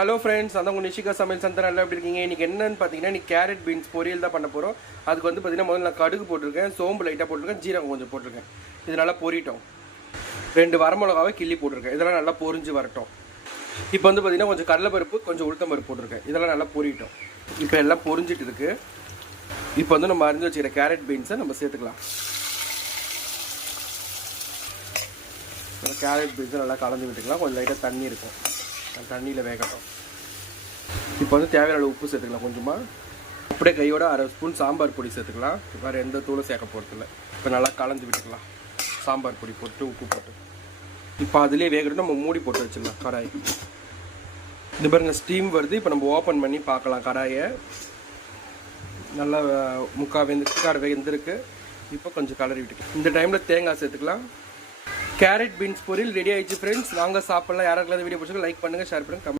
Hello friends, அந்த உங்கள் நிஷிகா சமையல் சந்தர் நல்லா எப்படி இருக்கீங்க? இன்றைக்கி என்னன்னு பார்த்தீங்கன்னா, இன்றைக்கி கேரட் பீன்ஸ் பொரியல் தான் பண்ண போகிறோம். அதுக்கு வந்து பார்த்தீங்கன்னா, முதல்ல நான் கடுகு போட்டிருக்கேன், சோம்பு லைட்டாக போட்டிருக்கேன், ஜீரகம் கொஞ்சம் போட்டிருக்கேன். இது நல்லா பொரிட்டோம். 2 வரமிளகாவை கிள்ளி போட்டிருக்கேன். இதெல்லாம் நல்லா பொரிஞ்சு வரட்டும். இப்போ வந்து பார்த்தீங்கன்னா, கொஞ்சம் கடலைப்பருப்பு, கொஞ்சம் உளுத்தம்பருப்பு போட்டிருக்கேன். இதெல்லாம் நல்லா பொரிட்டோம். இப்போ எல்லாம் பொரிஞ்சிட்டு இருக்குது. இப்போ வந்து நம்ம அரிஞ்சு வச்சுக்கிற கேரட் பீன்ஸை நம்ம சேர்த்துக்கலாம். கேரட் பீன்ஸை நல்லா கலந்து விட்டுக்கலாம். கொஞ்சம் லைட்டாக தண்ணி இருக்கும், தண்ணியில் வேகட்டும். இப்போ வந்து தேவையான அளவு உப்பு சேர்த்துக்கலாம். கொஞ்சமாக அப்படியே கையோட 1/2 ஸ்பூன் சாம்பார் பொடி சேர்த்துக்கலாம். வேறு எந்த தூளும் சேர்க்க போகிறதில்ல. இப்போ நல்லா கலந்து விட்டுக்கலாம். சாம்பார் பொடி போட்டு உப்பு போட்டு இப்போ அதிலே வேகட்டும். நம்ம மூடி போட்டு வச்சிடலாம் கடாய். இது பாருங்க, ஸ்டீம் வருது. இப்போ நம்ம ஓப்பன் பண்ணி பார்க்கலாம் கடாயை. நல்லா முக்கால் வெந்திருக்கு. இப்போ கொஞ்சம் கலரி விட்டுக்கலாம். இந்த டைமில் தேங்காய் சேர்த்துக்கலாம். கேரட் பீன்ஸ் பொரியல் ரெடி ஆயிடுச்சு ஃப்ரெண்ட்ஸ். வாங்க சாப்பிடலாம். யாராவது வீடியோ பிடிச்சிருக்கோம் லைக் பண்ணுங்கள், ஷேர் பண்ணுங்கள், கமெண்ட்